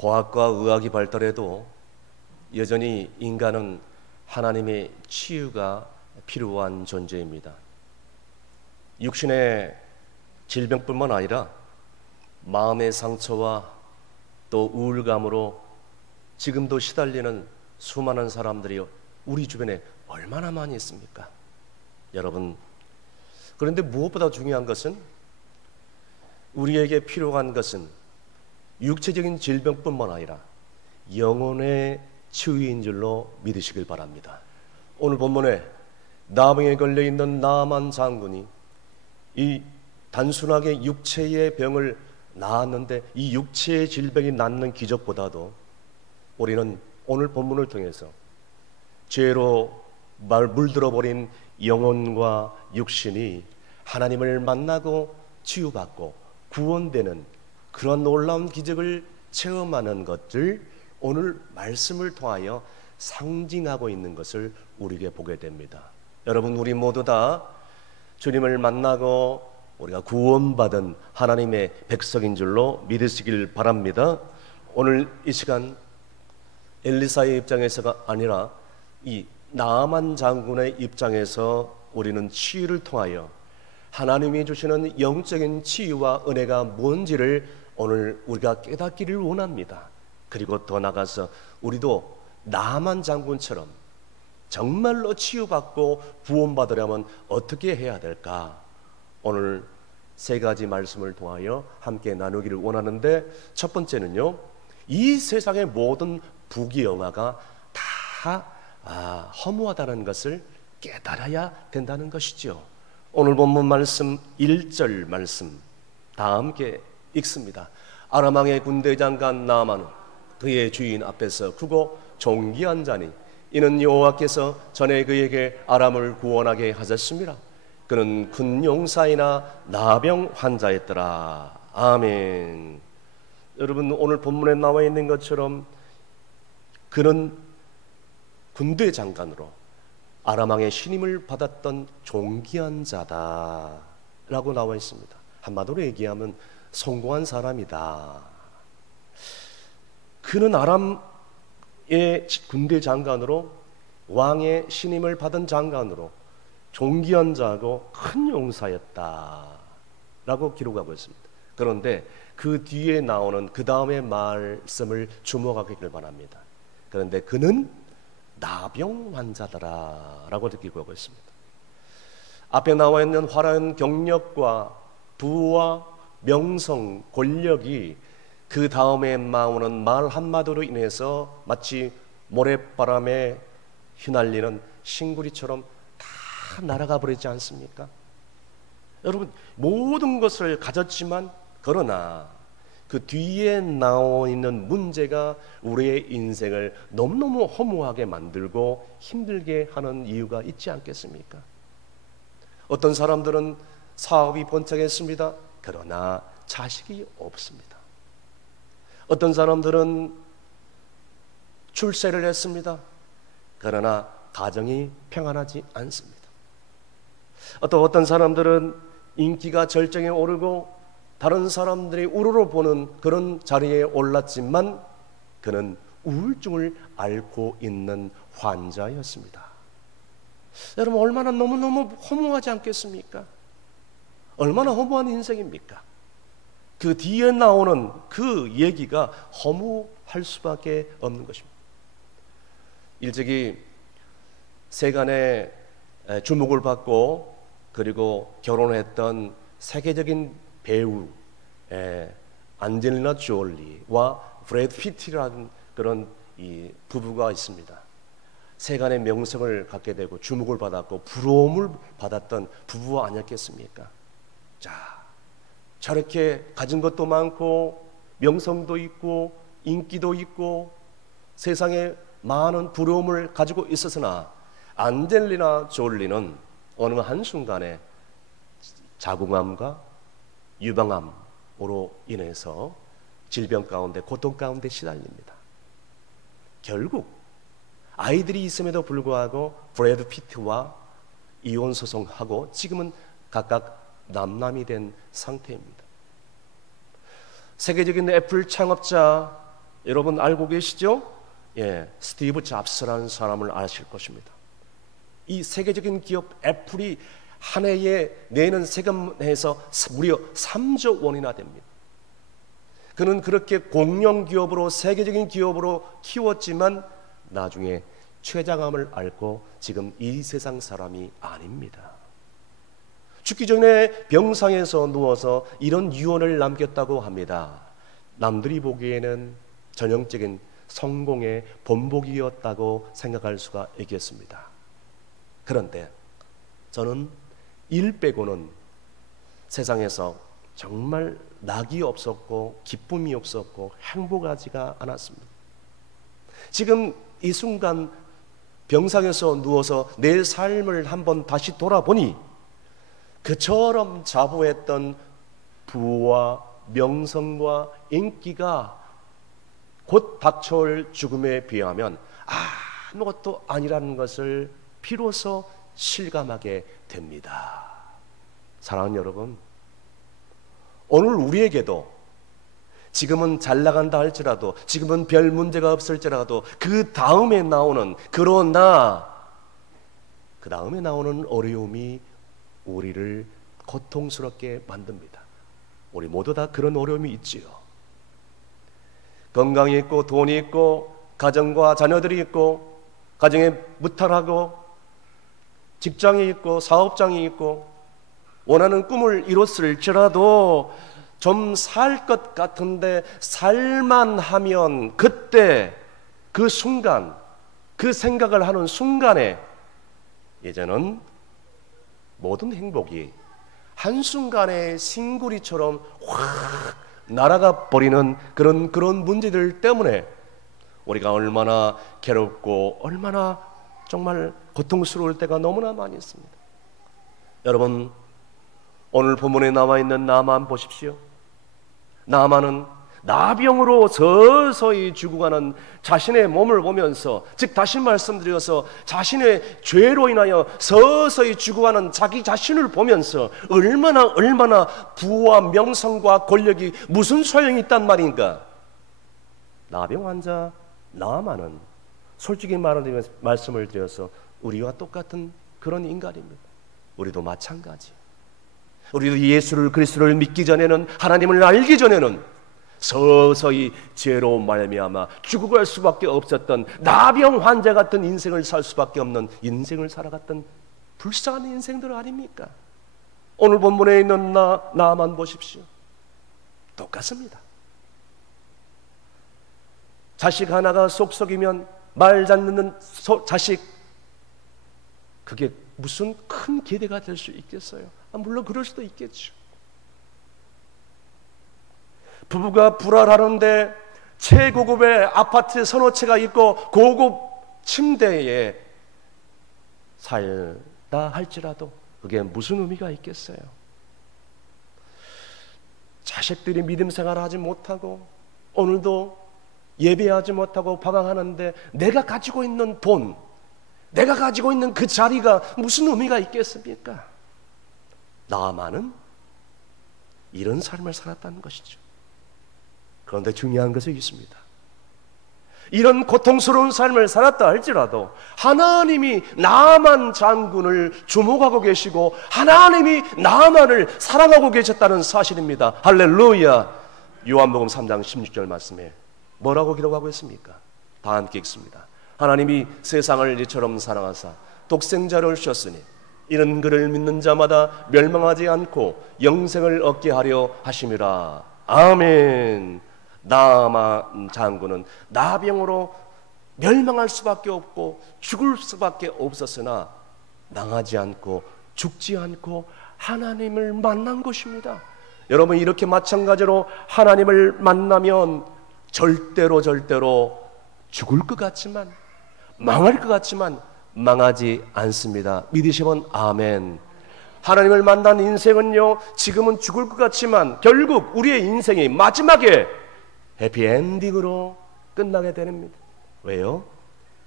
과학과 의학이 발달해도 여전히 인간은 하나님의 치유가 필요한 존재입니다. 육신의 질병뿐만 아니라 마음의 상처와 또 우울감으로 지금도 시달리는 수많은 사람들이 우리 주변에 얼마나 많이 있습니까? 여러분, 그런데 무엇보다 중요한 것은, 우리에게 필요한 것은 육체적인 질병뿐만 아니라 영혼의 치유인 줄로 믿으시길 바랍니다. 오늘 본문에 나병에 걸려있는 나만 장군이 이 단순하게 육체의 병을 낳았는데, 이 육체의 질병이 낫는 기적보다도 우리는 오늘 본문을 통해서 죄로 물들어버린 영혼과 육신이 하나님을 만나고 치유받고 구원되는 그런 놀라운 기적을 체험하는 것을 오늘 말씀을 통하여 상징하고 있는 것을 우리에게 보게 됩니다. 여러분, 우리 모두 다 주님을 만나고 우리가 구원받은 하나님의 백성인 줄로 믿으시길 바랍니다. 오늘 이 시간 엘리사의 입장에서가 아니라 이 나아만 장군의 입장에서 우리는 치유를 통하여 하나님이 주시는 영적인 치유와 은혜가 뭔지를 오늘 우리가 깨닫기를 원합니다. 그리고 더 나아가서 우리도 나아만 장군처럼 정말로 치유받고 구원받으려면 어떻게 해야 될까? 오늘 세 가지 말씀을 통하여 함께 나누기를 원하는데, 첫 번째는요, 이 세상의 모든 부귀영화가 다 허무하다는 것을 깨달아야 된다는 것이죠. 오늘 본문 말씀 1절 말씀 다 함께 읽습니다. 아람 왕의 군대 장관 나아만은 그의 주인 앞에서 크고 존귀한 자니 이는 여호와께서 전에 그에게 아람을 구원하게 하셨습니다. 그는 큰 용사이나 나병 환자였더라. 아멘. 여러분, 오늘 본문에 나와 있는 것처럼 그는 군대 장관으로 아람 왕의 신임을 받았던 존귀한 자다라고 나와 있습니다. 한마디로 얘기하면 성공한 사람이다. 그는 아람의 군대 장관으로, 왕의 신임을 받은 장관으로 존귀한 자고 큰 용사였다라고 기록하고 있습니다. 그런데 그 뒤에 나오는 그 다음의 말씀을 주목하기를 바랍니다. 그런데 그는 나병 환자더라 라고 기록하고 있습니다. 앞에 나와 있는 화려한 경력과 부와 명성, 권력이 그 다음에 나오는 말 한마디로 인해서 마치 모래바람에 휘날리는 싱구리처럼 다 날아가 버리지 않습니까? 여러분, 모든 것을 가졌지만 그러나 그 뒤에 나와 있는 문제가 우리의 인생을 너무너무 허무하게 만들고 힘들게 하는 이유가 있지 않겠습니까? 어떤 사람들은 사업이 번창했습니다. 그러나 자식이 없습니다. 어떤 사람들은 출세를 했습니다. 그러나 가정이 평안하지 않습니다. 어떤 사람들은 인기가 절정에 오르고 다른 사람들이 우러러보는 그런 자리에 올랐지만 그는 우울증을 앓고 있는 환자였습니다. 여러분, 얼마나 너무너무 허무하지 않겠습니까? 얼마나 허무한 인생입니까? 그 뒤에 나오는 그 얘기가 허무할 수밖에 없는 것입니다. 일찍이 세간의 주목을 받고 그리고 결혼했던 세계적인 배우 안젤리나 졸리와 브래드 피트라는 그런 이 부부가 있습니다. 세간의 명성을 갖게 되고 주목을 받았고 부러움을 받았던 부부가 아니었겠습니까? 자, 저렇게 가진 것도 많고 명성도 있고 인기도 있고 세상에 많은 부러움을 가지고 있었으나 안젤리나 졸리는 어느 한순간에 자궁암과 유방암으로 인해서 질병 가운데 고통 가운데 시달립니다. 결국 아이들이 있음에도 불구하고 브래드 피트와 이혼 소송하고 지금은 각각 남남이 된 상태입니다. 세계적인 애플 창업자 여러분 알고 계시죠? 스티브 잡스라는 사람을 아실 것입니다. 이 세계적인 기업 애플이 한 해에 내는 세금에서 무려 3조 원이나 됩니다. 그는 그렇게 공룡 기업으로 세계적인 기업으로 키웠지만 나중에 췌장암을 앓고 지금 이 세상 사람이 아닙니다. 죽기 전에 병상에서 누워서 이런 유언을 남겼다고 합니다. 남들이 보기에는 전형적인 성공의 본보기였다고 생각할 수가 있겠습니다. 그런데 저는 일 빼고는 세상에서 정말 낙이 없었고 기쁨이 없었고 행복하지가 않았습니다. 지금 이 순간 병상에서 누워서 내 삶을 한번 다시 돌아보니 그처럼 자부했던 부와 명성과 인기가 곧 닥쳐올 죽음에 비하면 아무것도 아니라는 것을 비로소 실감하게 됩니다. 사랑하는 여러분, 오늘 우리에게도 지금은 잘 나간다 할지라도, 지금은 별 문제가 없을지라도 그 다음에 나오는, 그러나 그 다음에 나오는 어려움이 우리를 고통스럽게 만듭니다. 우리 모두 다 그런 어려움이 있지요. 건강이 있고 돈이 있고 가정과 자녀들이 있고 가정에 무탈하고 직장이 있고 사업장이 있고 원하는 꿈을 이뤘을지라도 좀 살 것 같은데 살만 하면 그때 그 순간 그 생각을 하는 순간에 이제는 모든 행복이 한순간에 싱구리처럼 확 날아가 버리는 그런 문제들 때문에 우리가 얼마나 괴롭고 얼마나 정말 고통스러울 때가 너무나 많이 있습니다. 여러분, 오늘 본문에 나와 있는 나만 보십시오. 나만은 나병으로 서서히 죽어가는 자신의 몸을 보면서, 즉 다시 말씀드려서 자신의 죄로 인하여 서서히 죽어가는 자기 자신을 보면서 얼마나 부와 명성과 권력이 무슨 소용이 있단 말인가. 나병 환자 나만은 솔직히 말씀을 드려서 우리와 똑같은 그런 인간입니다. 우리도 마찬가지. 우리도 예수를 그리스도를 믿기 전에는, 하나님을 알기 전에는 서서히 죄로 말미암아 죽어갈 수밖에 없었던 나병 환자 같은 인생을 살 수밖에 없는 인생을 살아갔던 불쌍한 인생들 아닙니까? 오늘 본문에 있는 나만 보십시오. 똑같습니다. 자식 하나가 속썩이면 말 잘 듣는 자식, 그게 무슨 큰 기대가 될 수 있겠어요? 물론 그럴 수도 있겠죠. 부부가 불화하는데 최고급의 아파트 서너 채가 있고 고급 침대에 살다 할지라도 그게 무슨 의미가 있겠어요? 자식들이 믿음 생활을 하지 못하고 오늘도 예배하지 못하고 방황하는데 내가 가지고 있는 돈, 내가 가지고 있는 그 자리가 무슨 의미가 있겠습니까? 나만은 이런 삶을 살았다는 것이죠. 그런데 중요한 것이 있습니다. 이런 고통스러운 삶을 살았다 할지라도 하나님이 나만 장군을 주목하고 계시고 하나님이 나만을 사랑하고 계셨다는 사실입니다. 할렐루야. 요한복음 3장 16절 말씀에 뭐라고 기록하고 있습니까? 다 함께 읽습니다. 하나님이 세상을 이처럼 사랑하사 독생자를 주셨으니 이는 그를 믿는 자마다 멸망하지 않고 영생을 얻게 하려 하심이라. 아멘. 나만 장군은 나병으로 멸망할 수밖에 없고 죽을 수밖에 없었으나 망하지 않고 죽지 않고 하나님을 만난 것입니다. 여러분, 이렇게 마찬가지로 하나님을 만나면 절대로 죽을 것 같지만, 망할 것 같지만 망하지 않습니다. 믿으시면 아멘. 하나님을 만난 인생은요, 지금은 죽을 것 같지만 결국 우리의 인생이 마지막에 해피엔딩으로 끝나게 됩니다. 왜요?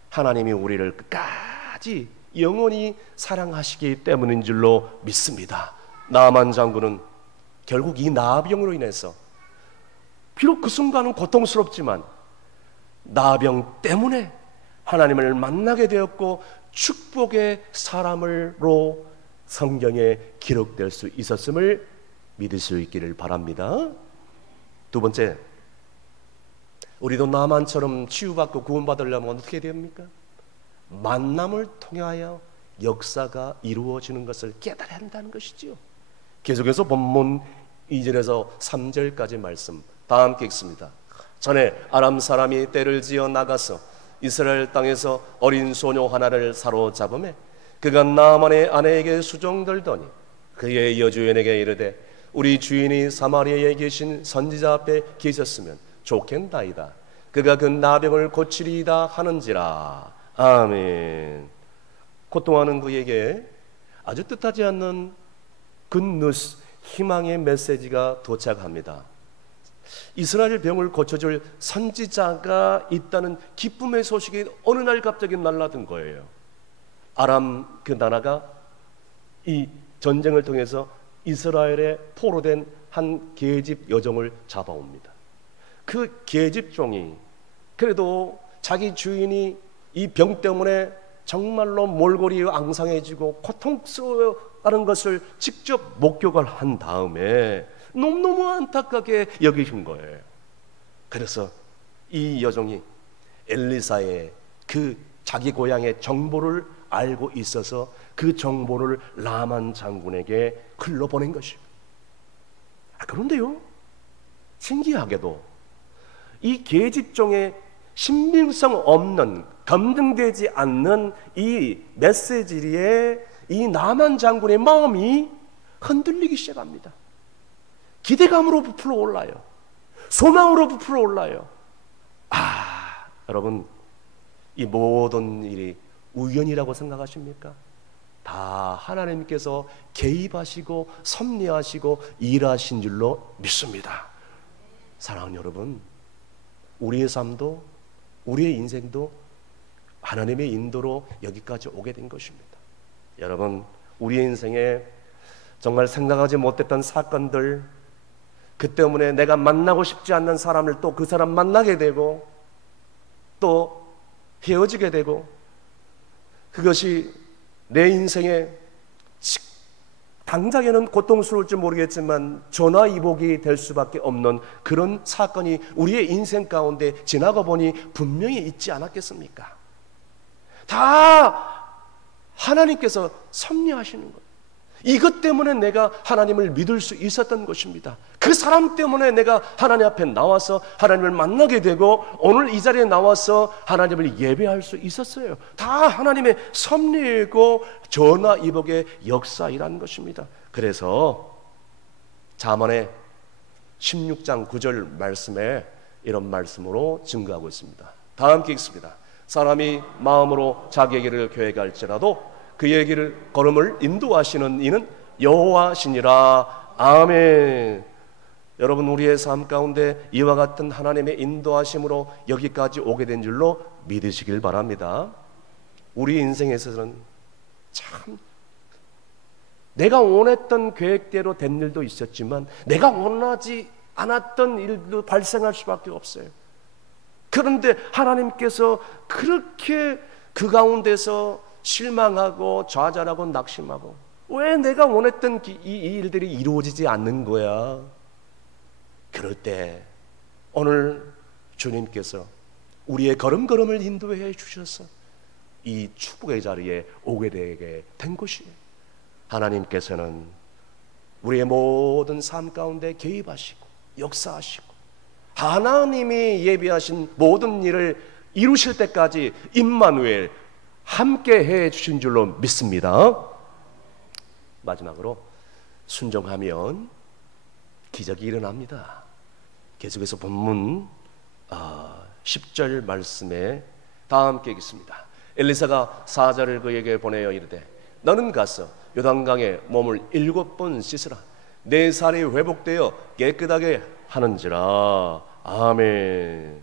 하나님이 우리를 끝까지 영원히 사랑하시기 때문인 줄로 믿습니다. 나만 장군은 결국 이 나병으로 인해서 비록 그 순간은 고통스럽지만 나병 때문에 하나님을 만나게 되었고 축복의 사람으로 성경에 기록될 수 있었음을 믿을 수 있기를 바랍니다. 두 번째, 우리도 나만처럼 치유받고 구원받으려면 어떻게 됩니까? 만남을 통하여 역사가 이루어지는 것을 깨달아야 한다는 것이지요. 계속해서 본문 2절에서 3절까지 말씀 다 함께 읽습니다. 전에 아람 사람이 떼를 지어 나가서 이스라엘 땅에서 어린 소녀 하나를 사로잡음에 그가 나만의 아내에게 수종들더니 그의 여주인에게 이르되 우리 주인이 사마리아에 계신 선지자 앞에 계셨으면 좋겠나이다. 그가 그 나병을 고치리이다 하는지라. 아멘. 고통하는 그에게 아주 뜻하지 않는 굿뉴스, 희망의 메시지가 도착합니다. 이스라엘 병을 고쳐줄 선지자가 있다는 기쁨의 소식이 어느 날 갑자기 날라든 거예요. 아람 그 나라가 이 전쟁을 통해서 이스라엘에 포로된 한 계집 여종을 잡아옵니다. 그 계집종이 그래도 자기 주인이 이 병 때문에 정말로 몰골이 앙상해지고 고통스러워하는 것을 직접 목격을 한 다음에 너무너무 안타깝게 여기신 거예요. 그래서 이 여종이 엘리사의 그 자기 고향의 정보를 알고 있어서 그 정보를 나만 장군에게 흘러보낸 것입니다. 그런데요, 신기하게도 이 계집종의 신빙성 없는, 검증되지 않는 이 메시지에 이 나만 장군의 마음이 흔들리기 시작합니다. 기대감으로 부풀어 올라요. 소망으로 부풀어 올라요. 여러분, 이 모든 일이 우연이라고 생각하십니까? 다 하나님께서 개입하시고 섭리하시고 일하신 줄로 믿습니다. 사랑하는 여러분, 우리의 삶도 우리의 인생도 하나님의 인도로 여기까지 오게 된 것입니다. 여러분, 우리의 인생에 정말 생각하지 못했던 사건들, 그 때문에 내가 만나고 싶지 않는 사람을 또 그 사람 만나게 되고 또 헤어지게 되고, 그것이 내 인생에 당장에는 고통스러울지 모르겠지만 전화위복이 될 수밖에 없는 그런 사건이 우리의 인생 가운데 지나가 보니 분명히 있지 않았겠습니까? 다 하나님께서 섭리하시는 것. 이것 때문에 내가 하나님을 믿을 수 있었던 것입니다. 그 사람 때문에 내가 하나님 앞에 나와서 하나님을 만나게 되고 오늘 이 자리에 나와서 하나님을 예배할 수 있었어요. 다 하나님의 섭리이고 전화위복의 역사이라는 것입니다. 그래서 잠언의 16장 9절 말씀에 이런 말씀으로 증거하고 있습니다. 다 함께 읽습니다. 사람이 마음으로 자기의 길을 계획할지라도 그의 길을 걸음을 인도하시는 이는 여호와시니라. 아멘. 여러분, 우리의 삶 가운데 이와 같은 하나님의 인도하심으로 여기까지 오게 된 줄로 믿으시길 바랍니다. 우리 인생에서는 참 내가 원했던 계획대로 된 일도 있었지만 내가 원하지 않았던 일도 발생할 수밖에 없어요. 그런데 하나님께서 그렇게 그 가운데서 실망하고 좌절하고 낙심하고 왜 내가 원했던 이 일들이 이루어지지 않는 거야? 그럴 때 오늘 주님께서 우리의 걸음걸음을 인도해 주셔서 이 축복의 자리에 오게 되게 된 것이에요. 하나님께서는 우리의 모든 삶 가운데 개입하시고 역사하시고 하나님이 예비하신 모든 일을 이루실 때까지 임마누엘 함께 해 주신 줄로 믿습니다. 마지막으로 순종하면 기적이 일어납니다. 계속해서 본문 10절 말씀에 다 함께 읽습니다. 엘리사가 사자를 그에게 보내어 이르되 너는 가서 요단강에 몸을 7번 씻으라. 내 살이 회복되어 깨끗하게 하는지라. 아멘.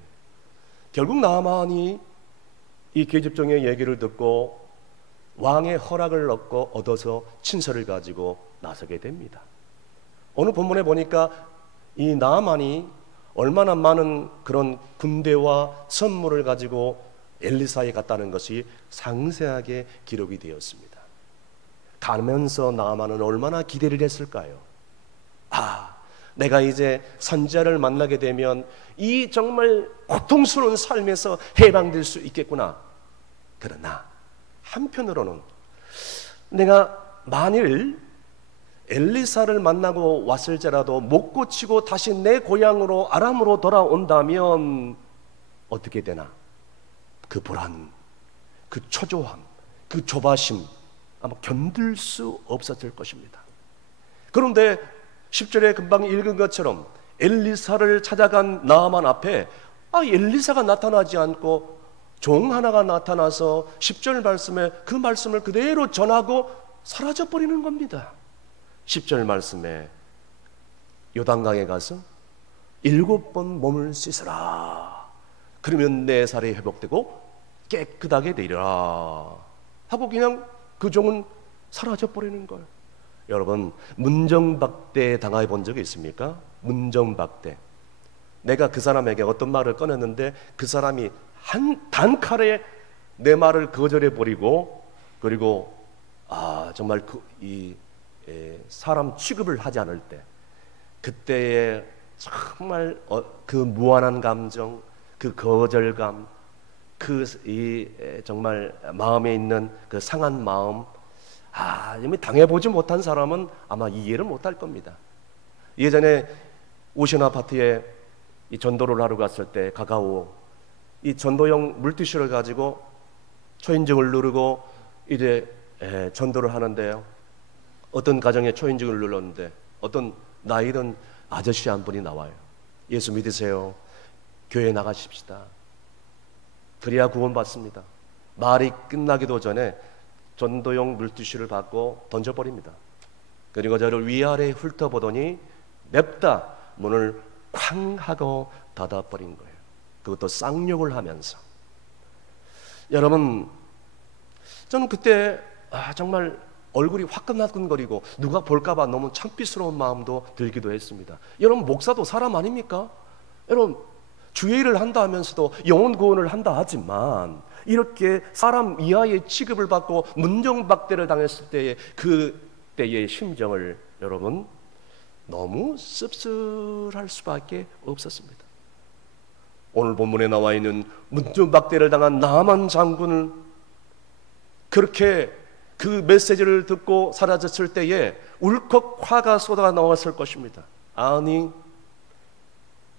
결국 나만이 이 계집종의 얘기를 듣고 왕의 허락을 얻어서 친서를 가지고 나서게 됩니다. 오늘 본문에 보니까 이 나만이 얼마나 많은 그런 군대와 선물을 가지고 엘리사에 갔다는 것이 상세하게 기록이 되었습니다. 가면서 나아만은 얼마나 기대를 했을까요? 내가 이제 선지자를 만나게 되면 이 정말 고통스러운 삶에서 해방될 수 있겠구나. 그러나 한편으로는 내가 만일 엘리사를 만나고 왔을지라도 못 고치고 다시 내 고향으로 아람으로 돌아온다면 어떻게 되나? 그 불안, 그 초조함, 그 조바심 아마 견딜 수 없었을 것입니다. 그런데 10절에 금방 읽은 것처럼 엘리사를 찾아간 나아만 앞에 엘리사가 나타나지 않고 종 하나가 나타나서 10절 말씀에 그 말씀을 그대로 전하고 사라져버리는 겁니다. 10절 말씀에 요단강에 가서 7번 몸을 씻으라. 그러면 내 살이 회복되고 깨끗하게 되리라 하고 그냥 그 종은 사라져버리는 거예요. 여러분, 문정박대 당해 본 적이 있습니까? 문정박대. 내가 그 사람에게 어떤 말을 꺼냈는데 그 사람이 한 단칼에 내 말을 거절해 버리고, 그리고 정말 사람 취급을 하지 않을 때, 그때의 정말 그 무한한 감정, 그 거절감, 정말 마음에 있는 그 상한 마음, 이미 당해보지 못한 사람은 아마 이해를 못할 겁니다. 예전에 오션 아파트에 이 전도를 하러 갔을 때 가까워 이 전도용 물티슈를 가지고 초인종을 누르고 이제 전도를 하는데요. 어떤 가정에 초인종을 눌렀는데 어떤 나이 든 아저씨 한 분이 나와요. 예수 믿으세요. 교회 나가십시다. 그래야 구원받습니다. 말이 끝나기도 전에 전도용 물티슈를 받고 던져버립니다. 그리고 저를 위아래 훑어보더니 냅다 문을 쾅 하고 닫아버린 거예요. 그것도 쌍욕을 하면서. 여러분, 저는 그때 정말 얼굴이 화끈화끈거리고 누가 볼까봐 너무 창피스러운 마음도 들기도 했습니다. 여러분, 목사도 사람 아닙니까? 여러분, 주의 일을 한다 하면서도 영혼 구원을 한다 하지만 이렇게 사람 이하의 취급을 받고 문정박대를 당했을 때의 그때의 심정을 여러분 너무 씁쓸할 수밖에 없었습니다. 오늘 본문에 나와 있는 문정박대를 당한 나만 장군은 그렇게 그 메시지를 듣고 사라졌을 때에 울컥 화가 쏟아 나왔을 것입니다. 아니,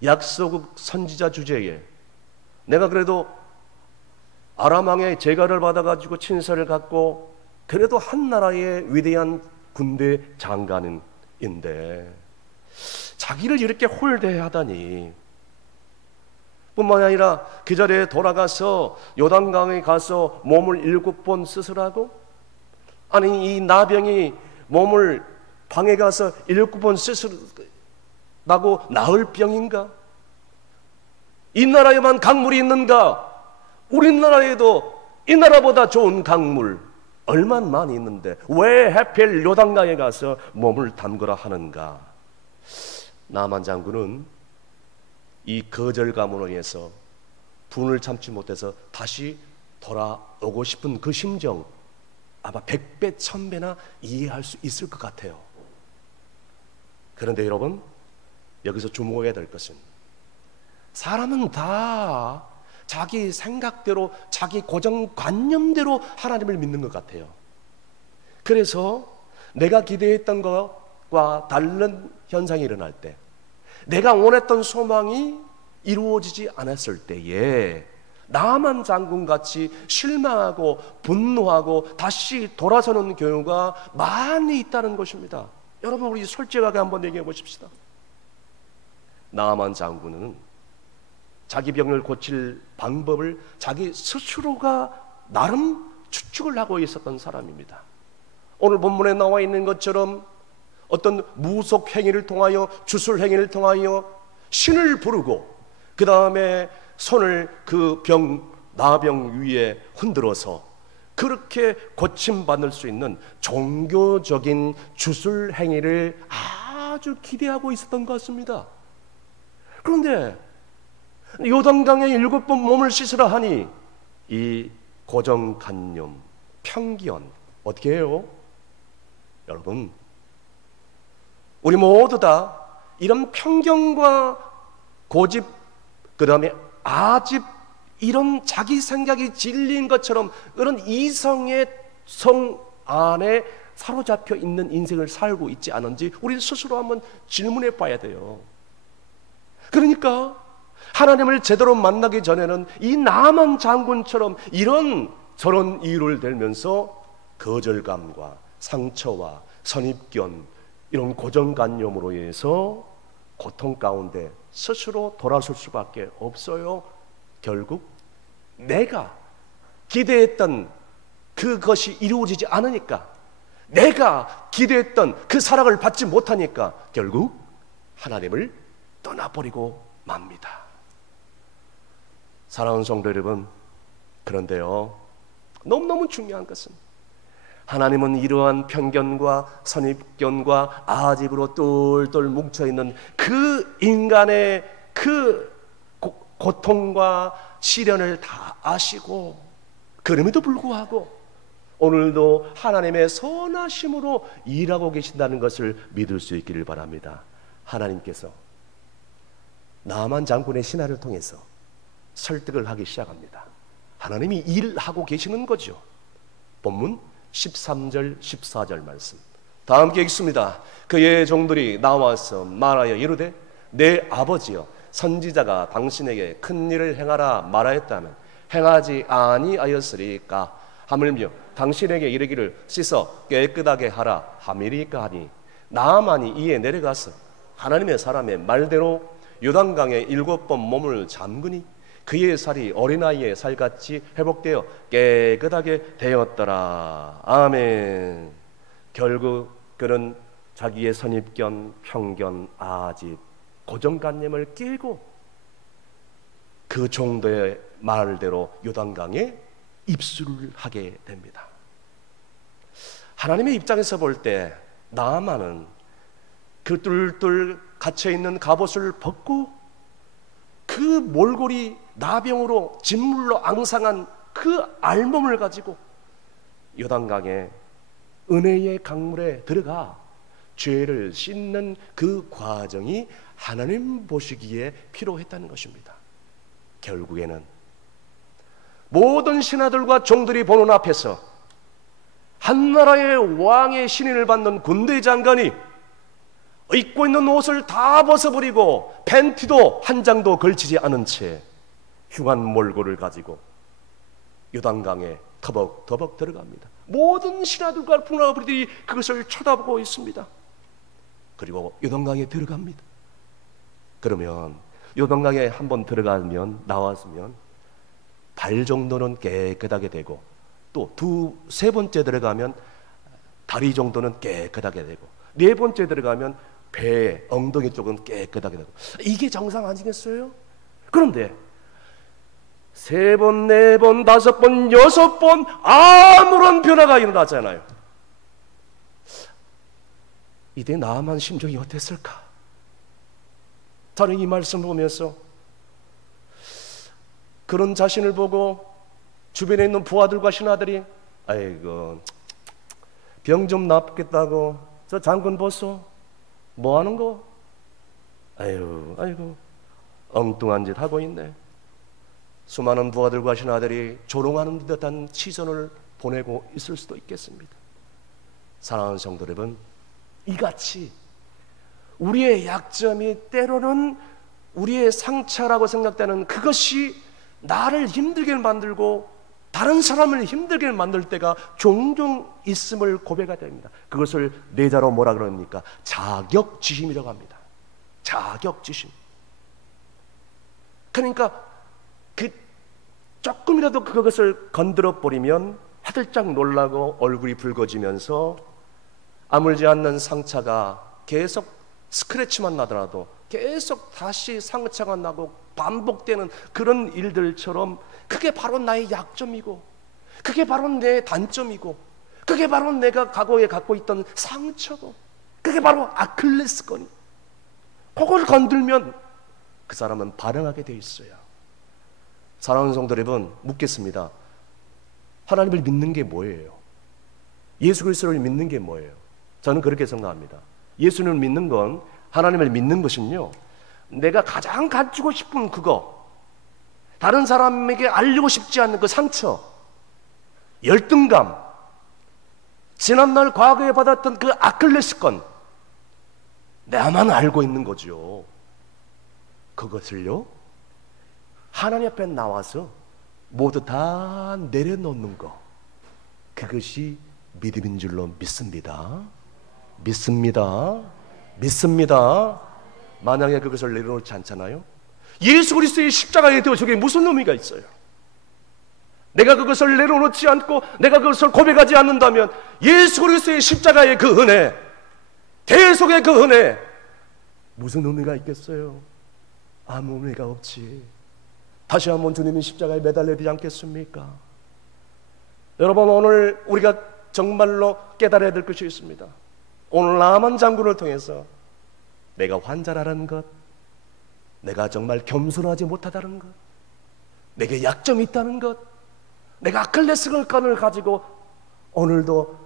약소국 선지자 주제에 내가 그래도 아람 왕의 제가를 받아가지고 친서를 갖고 그래도 한 나라의 위대한 군대 장관인데 자기를 이렇게 홀대하다니, 뿐만 아니라 그 자리에 돌아가서 요단강에 가서 몸을 7번 씻으라고? 아니, 이 나병이 몸을 방에 가서 7번 씻으라고 나을 병인가? 이 나라에만 강물이 있는가? 우리나라에도 이 나라보다 좋은 강물 얼마나 많이 있는데 왜 하필 요단강에 가서 몸을 담그라 하는가? 나만 장군은 이 거절감으로 인해서 분을 참지 못해서 다시 돌아오고 싶은 그 심정 아마 100배, 1000배나 이해할 수 있을 것 같아요. 그런데 여러분, 여기서 주목해야 될 것은 사람은 다 자기 생각대로, 자기 고정관념대로 하나님을 믿는 것 같아요. 그래서 내가 기대했던 것과 다른 현상이 일어날 때, 내가 원했던 소망이 이루어지지 않았을 때에 나만 장군같이 실망하고 분노하고 다시 돌아서는 경우가 많이 있다는 것입니다. 여러분, 우리 솔직하게 한번 얘기해 보십시다. 나만 장군은 자기 병을 고칠 방법을 자기 스스로가 나름 추측을 하고 있었던 사람입니다. 오늘 본문에 나와 있는 것처럼 어떤 무속 행위를 통하여, 주술 행위를 통하여 신을 부르고 그 다음에 손을 그 나병 위에 흔들어서 그렇게 고침받을 수 있는 종교적인 주술 행위를 아주 기대하고 있었던 것 같습니다. 그런데 요단강에 7번 몸을 씻으라 하니 이 고정관념, 편견 어떻게 해요? 여러분, 우리 모두 다 이런 편견과 고집, 그 다음에 아집, 이런 자기 생각이 진리인 것처럼 그런 이성의 성 안에 사로잡혀 있는 인생을 살고 있지 않은지 우리 스스로 한번 질문해 봐야 돼요. 그러니까 하나님을 제대로 만나기 전에는 이 나만 장군처럼 저런 이유를 들면서 거절감과 상처와 선입견, 이런 고정관념으로 인해서 고통 가운데 스스로 돌아설 수밖에 없어요. 결국 내가 기대했던 그것이 이루어지지 않으니까, 내가 기대했던 그 사랑을 받지 못하니까 결국 하나님을 떠나버리고 맙니다. 사랑하는 성도 여러분, 그런데요, 너무너무 중요한 것은 하나님은 이러한 편견과 선입견과 아집으로 똘똘 뭉쳐있는 그 인간의 그 고통과 시련을 다 아시고, 그럼에도 불구하고 오늘도 하나님의 선하심으로 일하고 계신다는 것을 믿을 수 있기를 바랍니다. 하나님께서 나만 장군의 신화를 통해서 설득을 하기 시작합니다. 하나님이 일하고 계시는 거죠. 본문 13절 14절 말씀 다 함께 읽습니다. 그의 종들이 나와서 말하여 이르되 내 아버지여, 선지자가 당신에게 큰 일을 행하라 말하였다면 행하지 아니하였으리까? 하물며 당신에게 이르기를 씻어 깨끗하게 하라 함이리까 하니, 나아만이 이에 내려가서 하나님의 사람의 말대로 요단강에 7번 몸을 잠그니 그의 살이 어린아이의 살같이 회복되어 깨끗하게 되었더라. 아멘. 결국 그는 자기의 선입견, 편견, 아집, 고정관념을 깨고 그 종도의 말대로 요단강에 입수를 하게 됩니다. 하나님의 입장에서 볼 때 나아만은 그 뚫뚫 갇혀있는 갑옷을 벗고 그 몰골이 나병으로 진물로 앙상한 그 알몸을 가지고 요단강에 은혜의 강물에 들어가 죄를 씻는 그 과정이 하나님 보시기에 필요했다는 것입니다. 결국에는 모든 신하들과 종들이 보는 앞에서 한나라의 왕의 신인을 받는 군대 장관이 입고 있는 옷을 다 벗어버리고 팬티도 한 장도 걸치지 않은 채 흉한 몰골을 가지고 요단강에 터벅터벅 들어갑니다. 모든 신하들과 풍랑아부리들이 그것을 쳐다보고 있습니다. 그리고 요단강에 들어갑니다. 그러면 요단강에 한번 들어가면, 나왔으면 발 정도는 깨끗하게 되고, 또 세 번째 들어가면 다리 정도는 깨끗하게 되고, 네 번째 들어가면 배, 엉덩이 쪽은 깨끗하게 되고, 이게 정상 아니겠어요? 그런데 3번, 4번, 5번, 6번 아무런 변화가 일어나잖아요. 이때 나만 심정이 어땠을까? 저는 이 말씀을 보면서 그런 자신을 보고 주변에 있는 부하들과 신하들이 아이고 병 좀 낫겠다고 저 장군 보소 뭐 하는 거? 아이고 엉뚱한 짓 하고 있네. 수많은 부하들과 신하들이 조롱하는 듯한 시선을 보내고 있을 수도 있겠습니다. 사랑하는 성도 여러분, 이같이 우리의 약점이 때로는 우리의 상처라고 생각되는 그것이 나를 힘들게 만들고 다른 사람을 힘들게 만들 때가 종종 있음을 고백해야 됩니다. 그것을 내자로 뭐라 그럽니까? 자격지심이라고 합니다. 자격지심. 그러니까 조금이라도 그것을 건드려 버리면 화들짝 놀라고 얼굴이 붉어지면서 아물지 않는 상처가 계속 스크래치만 나더라도 계속 다시 상처가 나고 반복되는 그런 일들처럼, 그게 바로 나의 약점이고, 그게 바로 내 단점이고, 그게 바로 내가 과거에 갖고 있던 상처고, 그게 바로 아킬레스건이. 그걸 건들면 그 사람은 반응하게 되어 있어요. 사랑하는 성도 여러분, 묻겠습니다. 하나님을 믿는 게 뭐예요? 예수 그리스도를 믿는 게 뭐예요? 저는 그렇게 생각합니다. 예수님을 믿는 건, 하나님을 믿는 것은요, 내가 가장 가지고 싶은 그거, 다른 사람에게 알리고 싶지 않는 그 상처, 열등감, 지난날 과거에 받았던 그 아킬레스건, 나만 알고 있는 거죠. 그것을요, 하나님 앞에 나와서 모두 다 내려놓는 거, 그것이 믿음인 줄로 믿습니다. 믿습니다. 만약에 그것을 내려놓지 않잖아요, 예수 그리스도의 십자가에 대해 저게 무슨 의미가 있어요? 내가 그것을 내려놓지 않고 내가 그것을 고백하지 않는다면 예수 그리스도의 십자가의 그 은혜, 대속의 그 은혜, 무슨 의미가 있겠어요? 아무 의미가 없지. 다시 한번 주님이 십자가에 매달려야 되지 않겠습니까? 여러분, 오늘 우리가 정말로 깨달아야 될 것이 있습니다. 오늘 나만 장군을 통해서 내가 환자라는 것, 내가 정말 겸손하지 못하다는 것, 내게 약점이 있다는 것, 내가 아킬레스건을 가지고 오늘도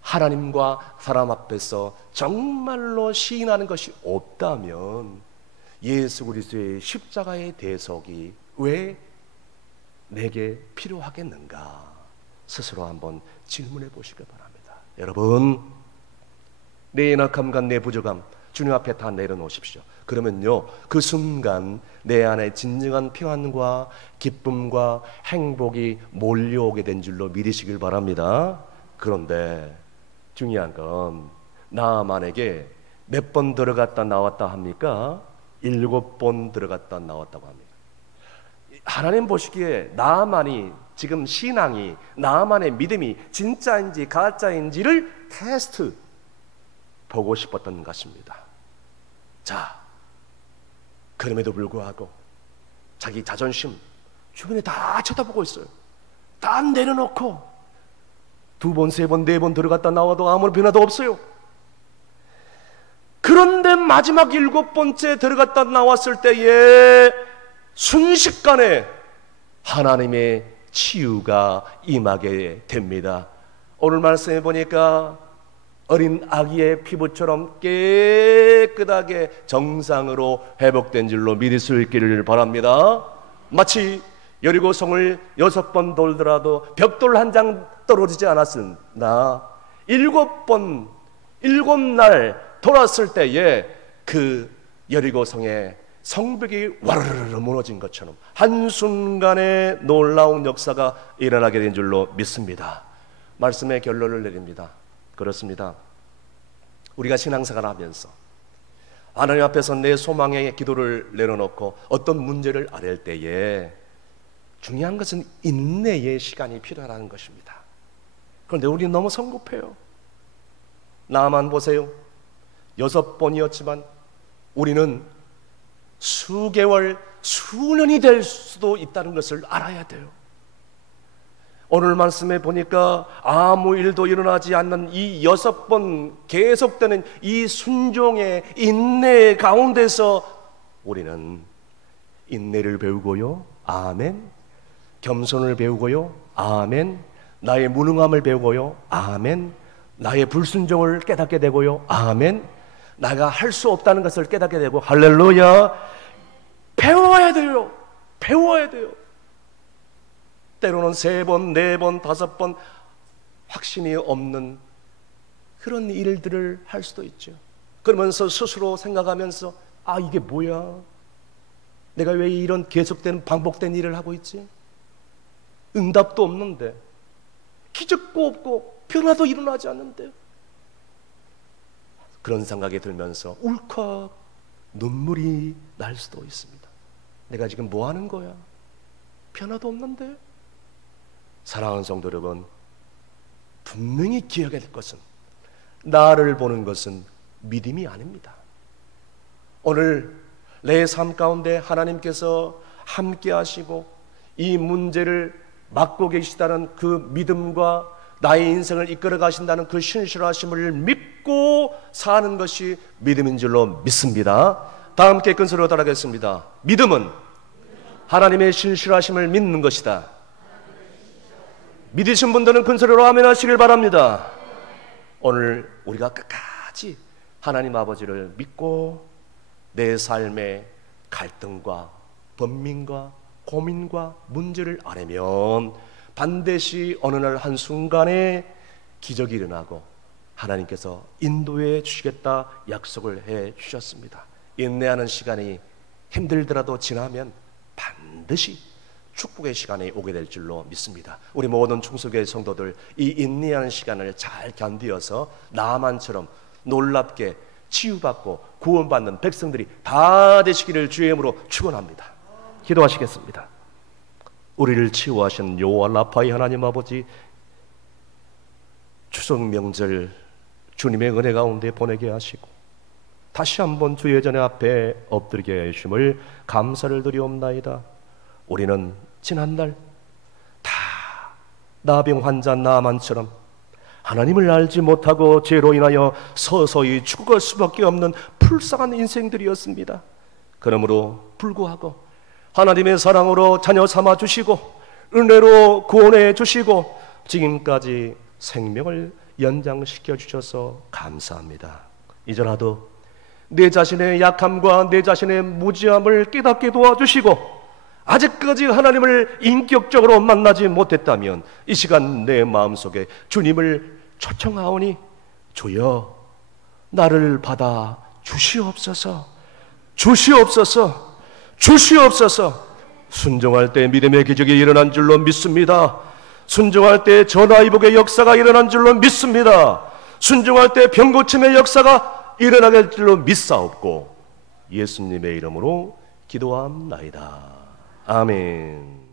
하나님과 사람 앞에서 정말로 시인하는 것이 없다면 예수 그리스도의 십자가의 대속이 왜 내게 필요하겠는가? 스스로 한번 질문해 보시기 바랍니다. 여러분, 내 연약함과 내 부족함 주님 앞에 다 내려놓으십시오. 그러면요, 그 순간 내 안에 진정한 평안과 기쁨과 행복이 몰려오게 된 줄로 믿으시길 바랍니다. 그런데 중요한 건 나만에게 몇 번 들어갔다 나왔다 합니까? 7번 들어갔다 나왔다고 합니다. 하나님 보시기에 나만이 지금 신앙이, 나만의 믿음이 진짜인지 가짜인지를 테스트 보고 싶었던 것입니다. 자, 그럼에도 불구하고 자기 자존심 주변에 다 쳐다보고 있어요. 다 내려놓고 2번, 3번, 4번 들어갔다 나와도 아무런 변화도 없어요. 그런데 마지막 7번째 들어갔다 나왔을 때에 순식간에 하나님의 치유가 임하게 됩니다. 오늘 말씀해 보니까 어린 아기의 피부처럼 깨끗하게 정상으로 회복된 줄로 믿을 수 있기를 바랍니다. 마치 여리고성을 6번 돌더라도 벽돌 한 장 떨어지지 않았으나 7번, 7날 돌았을 때에 그 여리고성의 성벽이 와르르 무너진 것처럼 한순간에 놀라운 역사가 일어나게 된 줄로 믿습니다. 말씀의 결론을 내립니다. 그렇습니다. 우리가 신앙생활을 하면서 하나님 앞에서 내 소망의 기도를 내려놓고 어떤 문제를 아랠 때에 중요한 것은 인내의 시간이 필요하다는 것입니다. 그런데 우리는 너무 성급해요. 나만 보세요. 6번이었지만 우리는 수개월, 수년이 될 수도 있다는 것을 알아야 돼요. 오늘 말씀에 보니까 아무 일도 일어나지 않는 이 6번 계속되는 이 순종의 인내 가운데서 우리는 인내를 배우고요, 아멘. 겸손을 배우고요, 아멘. 나의 무능함을 배우고요, 아멘. 나의 불순종을 깨닫게 되고요, 아멘. 내가 할 수 없다는 것을 깨닫게 되고, 할렐루야. 배워야 돼요. 배워야 돼요. 때로는 3번, 4번, 5번 확신이 없는 그런 일들을 할 수도 있죠. 그러면서 스스로 생각하면서 아, 이게 뭐야? 내가 왜 이런 계속되는 반복된 일을 하고 있지? 응답도 없는데, 기적도 없고 변화도 일어나지 않는데, 그런 생각이 들면서 울컥 눈물이 날 수도 있습니다. 내가 지금 뭐 하는 거야? 변화도 없는데. 사랑하는 성도 여러분, 분명히 기억해야 될 것은 나를 보는 것은 믿음이 아닙니다. 오늘 내 삶 가운데 하나님께서 함께 하시고 이 문제를 맡고 계시다는 그 믿음과 나의 인생을 이끌어 가신다는 그 신실하심을 믿고 사는 것이 믿음인 줄로 믿습니다. 다 함께 큰 소리로 따라하겠습니다. 믿음은 하나님의 신실하심을 믿는 것이다. 믿으신 분들은 큰 소리로 아멘 하시길 바랍니다. 오늘 우리가 끝까지 하나님 아버지를 믿고 내 삶의 갈등과 번민과 고민과 문제를 아뢰면 반드시 어느 날 한순간에 기적이 일어나고 하나님께서 인도해 주시겠다 약속을 해 주셨습니다. 인내하는 시간이 힘들더라도 지나면 반드시 축복의 시간이 오게 될 줄로 믿습니다. 우리 모든 충성교회 성도들 이 인내하는 시간을 잘 견디어서 나만처럼 놀랍게 치유받고 구원받는 백성들이 다 되시기를 주의 이름으로 축원합니다. 기도하시겠습니다. 우리를 치유하신 여호와 라파의 하나님 아버지, 추석 명절 주님의 은혜 가운데 보내게 하시고 다시 한번 주의 전에 앞에 엎드리게 하심을 감사를 드리옵나이다. 우리는 지난날 다 나병 환자 나만처럼 하나님을 알지 못하고 죄로 인하여 서서히 죽을 수밖에 없는 불쌍한 인생들이었습니다. 그러므로 불구하고 하나님의 사랑으로 자녀 삼아 주시고 은혜로 구원해 주시고 지금까지 생명을 연장시켜 주셔서 감사합니다. 이제라도 내 자신의 약함과 내 자신의 무지함을 깨닫게 도와주시고 아직까지 하나님을 인격적으로 만나지 못했다면 이 시간 내 마음속에 주님을 초청하오니 주여 나를 받아 주시옵소서, 주시옵소서, 주시옵소서. 순종할 때 믿음의 기적이 일어난 줄로 믿습니다. 순종할 때 전화위복의 역사가 일어난 줄로 믿습니다. 순종할 때 병고침의 역사가 일어나게 될 줄로 믿사옵고 예수님의 이름으로 기도함나이다. 아멘.